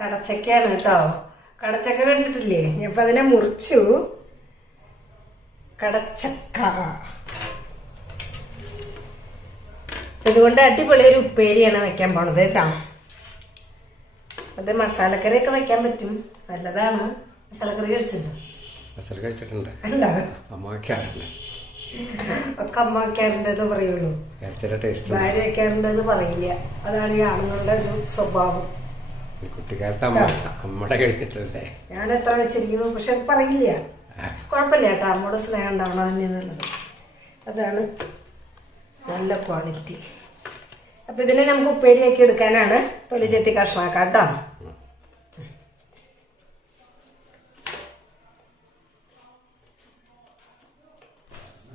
കടച്ചക്കയാണ് കേട്ടോ. കടച്ചക്ക കണ്ടിട്ടില്ലേ? ഞാനിപ്പോൾ അതിനെ മുറിച്ചു. കടച്ചക്ക. ഇതുകൊണ്ട് അടിപൊളി ഒരു ഉപ്പേരിയാണ് വെക്കാൻ പോണത് കേട്ടോ. അത് മസാലക്കറിയൊക്കെ വെക്കാൻ പറ്റും. നല്ലതാണ്. മസാലക്കറി കഴിച്ചിട്ടുണ്ടോ? മസാല കഴിച്ചിട്ടുണ്ട്. ഉണ്ടാകും അമ്മ വയ്ക്കാറുണ്ട് ഒക്കെ അമ്മ വെക്കാറുണ്ടെന്ന് പറയുള്ളൂ. ഭാര്യ വെക്കാറുണ്ടെന്ന് പറയില്ല. അതാണ് ഈ ആണുങ്ങളുടെ ഒരു സ്വഭാവം. കുട്ടിക്കാലത്ത് അമ്മ അമ്മയുടെ കഴിഞ്ഞിട്ടല്ലേ? ഞാൻ എത്ര വെച്ചിരിക്കുന്നു? പക്ഷെ പറയില്ല. കുഴപ്പമില്ല കേട്ടോ. അമ്മയുടെ സ്നേഹം ഉണ്ടാവണം തന്നെ എന്നുള്ളത്. അതാണ് നല്ല ക്വാളിറ്റി. അപ്പൊ ഇതിനെ നമുക്ക് ഉപ്പേരിയാക്കി എടുക്കാനാണ് തൊലിച്ചെത്തി കഷ്ണാക്കാം കേട്ടോ.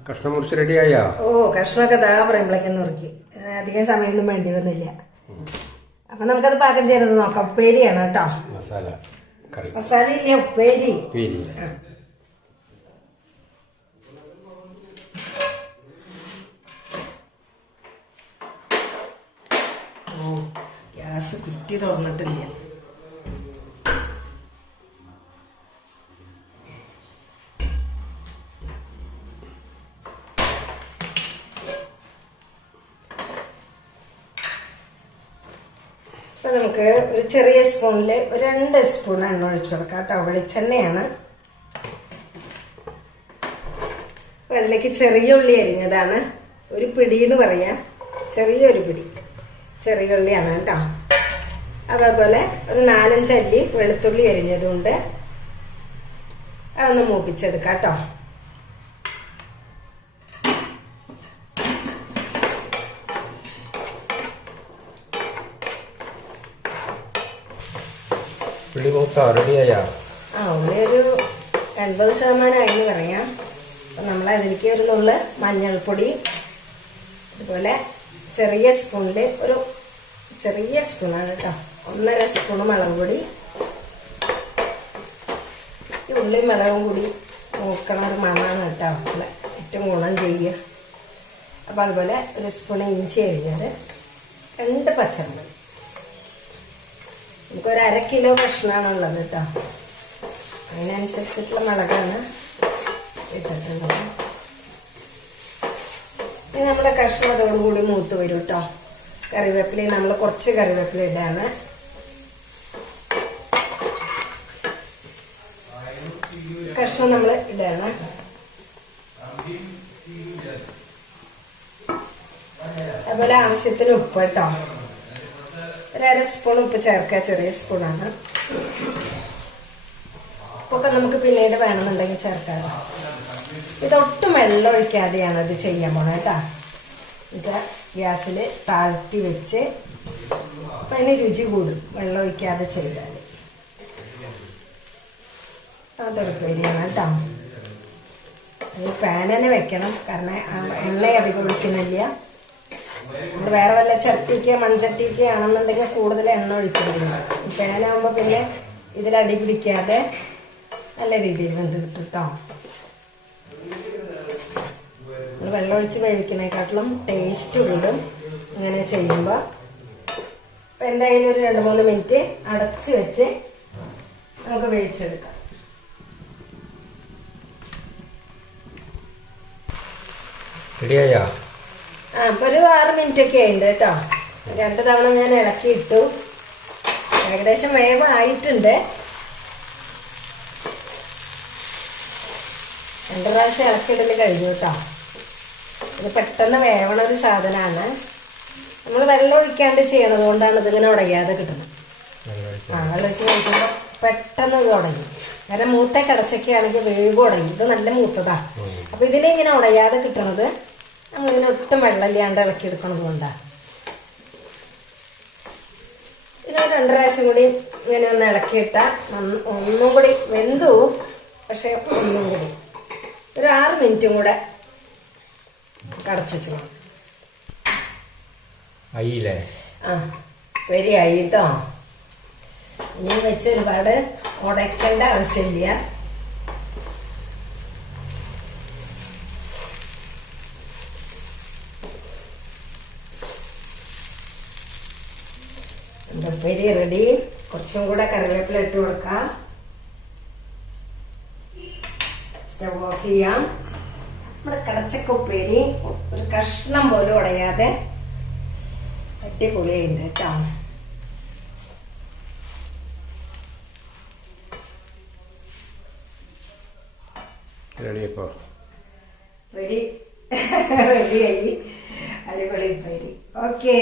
കഷ്ണം മുറിച്ച് റെഡിയായോ? ഓ കഷ്ണമൊക്കെ ദാ പറയുമ്പോഴേക്കും നുറുക്കി. അധികം സമയമൊന്നും വേണ്ടി വന്നില്ല. അപ്പൊ നമുക്കത് പാകം ചെയ്തത് നോക്കാം. ഉപ്പേരിയാണ് കേട്ടോ. മസാല കറി. മസാല ഇല്ല? ഉപ്പേരി. ഗ്യാസ് കുറ്റി തുറന്നിട്ടില്ല? അപ്പൊ നമുക്ക് ഒരു ചെറിയ സ്പൂണിൽ ഒരു രണ്ട് സ്പൂൺ എണ്ണ ഒഴിച്ചു കൊടുക്കാം കേട്ടോ. വെളിച്ചെണ്ണയാണ്. അതിലേക്ക് ചെറിയ ഉള്ളി അരിഞ്ഞതാണ്. ഒരു പിടി എന്ന് പറയാം. ചെറിയൊരു പിടി. ചെറിയ ഉള്ളിയാണ് കേട്ടോ. അതേപോലെ ഒരു നാലഞ്ച് അല്ലി വെളുത്തുള്ളി അരിഞ്ഞതുകൊണ്ട് അതൊന്ന് മൂപ്പിച്ചെടുക്കാം കേട്ടോ. പുള്ളി മൂത്തോ റെഡിയായോ ആ ഉള്ളി ഒരു എൺപത് ശതമാനമായിരുന്നു പറയാം. അപ്പം നമ്മൾ അതിലേക്ക് ഒരു നുള്ള് മഞ്ഞൾപ്പൊടി അതുപോലെ ചെറിയ സ്പൂണിൽ ഒരു ചെറിയ സ്പൂണാണ് കേട്ടോ. ഒന്നര സ്പൂണ് മുളക് പൊടി. ഉള്ളി മുളകും കൂടി നോക്കണ ഒരു മണമാണ് കേട്ടോ നമ്മളെ ഏറ്റവും ഗുണം ചെയ്യുക. അപ്പം അതുപോലെ ഒരു സ്പൂൺ ഇഞ്ചി അരിഞ്ഞത് രണ്ട് പച്ചമുളക്. നമുക്ക് ഒരു അര കിലോ ഭക്ഷണമാണ് ഉള്ളത് കേട്ടോ അതിനനുസരിച്ചിട്ടുള്ള മുളകാണ് ഇട്ടിട്ടുള്ളത്. ഇനി നമ്മുടെ കഷ്ണം അതോടുകൂടി മൂത്ത് വരും കേട്ടോ കറിവേപ്പില നമ്മൾ കുറച്ച് കറിവേപ്പില ഇടാണ്. കഷ്ണം നമ്മൾ ഇടാണ് അതുപോലെ ആവശ്യത്തിന് ഉപ്പ് കേട്ടോ ഒരു അര സ്പൂൺ ഉപ്പ് ചേർക്കുക. ചെറിയ സ്പൂണാണ് ഉപ്പൊക്കെ നമുക്ക് പിന്നീട് വേണമെന്നുണ്ടെങ്കിൽ ചേർക്കാം ഇതൊട്ടും വെള്ളം ഒഴിക്കാതെയാണ് ഇത് ചെയ്യാൻ പോണത് കേട്ടോ. എന്നുവെച്ചാൽ ഗ്യാസിൽ താഴ്ത്തി വെച്ച് അപ്പം അതിന് രുചി കൂടും. വെള്ളം ഒഴിക്കാതെ ചെയ്താൽ അതൊരു പേരിയാണ് കേട്ടോ. അത് പാൻ തന്നെ വെക്കണം. കാരണം എണ്ണ അധികം ഒഴിക്കുന്നില്ല. നമ്മൾ വേറെ വല്ല ചട്ടിക്ക് മൺചട്ടിക്ക് ആണെന്നുണ്ടെങ്കിൽ കൂടുതൽ എണ്ണ ഒഴിക്കുന്നില്ല പാനാകുമ്പോൾ പിന്നെ ഇതിലടി പിടിക്കാതെ നല്ല രീതിയിൽ വെന്ത് കിട്ടും കേട്ടോ. നമ്മൾ വെള്ളമൊഴിച്ച് വേവിക്കുന്നതിനെക്കാട്ടിലും ടേസ്റ്റ് കൂടും ഇങ്ങനെ ചെയ്യുമ്പോൾ അപ്പം എന്തായാലും ഒരു രണ്ട് മൂന്ന് മിനിറ്റ് അടച്ച് വെച്ച് നമുക്ക് വേവിച്ചെടുക്കാം. റെഡിയായോ ആ ഇപ്പൊ ഒരു ആറ് മിനിറ്റ് ഒക്കെ ആയിട്ടുണ്ട് കേട്ടോ. രണ്ട് തവണ ഞാൻ ഇളക്കി ഇട്ടു. ഏകദേശം വേവായിട്ടുണ്ട് രണ്ട് പ്രാവശ്യം ഇളക്കിയിടൽ കഴിഞ്ഞു കേട്ടോ. ഇത് പെട്ടെന്ന് വേവണ ഒരു സാധനമാണ് നമ്മൾ വെള്ളം ഒഴിക്കാണ്ട് ചെയ്യണത് കൊണ്ടാണ് ഇതിങ്ങനെ ഉടയാതെ കിട്ടുന്നത്. ആ വെള്ളം ഒഴിച്ച് കഴിക്കുമ്പോൾ പെട്ടെന്ന് ഇത് ഉടങ്ങി കാരണം മൂത്ത കടച്ചൊക്കെയാണെങ്കിൽ വേഗം ഉടങ്ങി ഇത് നല്ല മൂത്തതാ. അപ്പൊ ഇതിനെ ഇങ്ങനെ ഉടയാതെ കിട്ടണത് നമ്മളിങ്ങനെ ഒട്ടും വെള്ളമില്ലാണ്ട് ഇളക്കിയെടുക്കണത് കൊണ്ടാണ് പിന്നെ രണ്ട് പ്രാവശ്യം കൂടി ഇങ്ങനെ ഒന്ന് ഇളക്കിയിട്ട ഒന്നും കൂടി വെന്തു പക്ഷെ ഒന്നും കൂടി. ഒരു ആറ് മിനിറ്റും കൂടെ കടച്ചു വെച്ചു അയിലേ ആ വരി ആയിട്ടോ ഇനി വെച്ച് ഒരുപാട് ഉടയ്ക്കേണ്ട ആവശ്യമില്ല. എന്താ ഉപ്പേരി റെഡി. കുറച്ചും കൂടെ കറിവേപ്പില ഇട്ട് കൊടുക്കാം. സ്റ്റവ് ഓഫ് ചെയ്യാം. നമ്മുടെ കടച്ചക്ക ഉപ്പേരി ഒരു കഷ്ണം പോലും ഉടയാതെ അടിപൊളിയായിട്ടുണ്ട് കേട്ടോ. റെഡിയപ്പോ റെഡി. റെഡിയായി. അടിപൊളി ഉപ്പേരി. ഓക്കേ.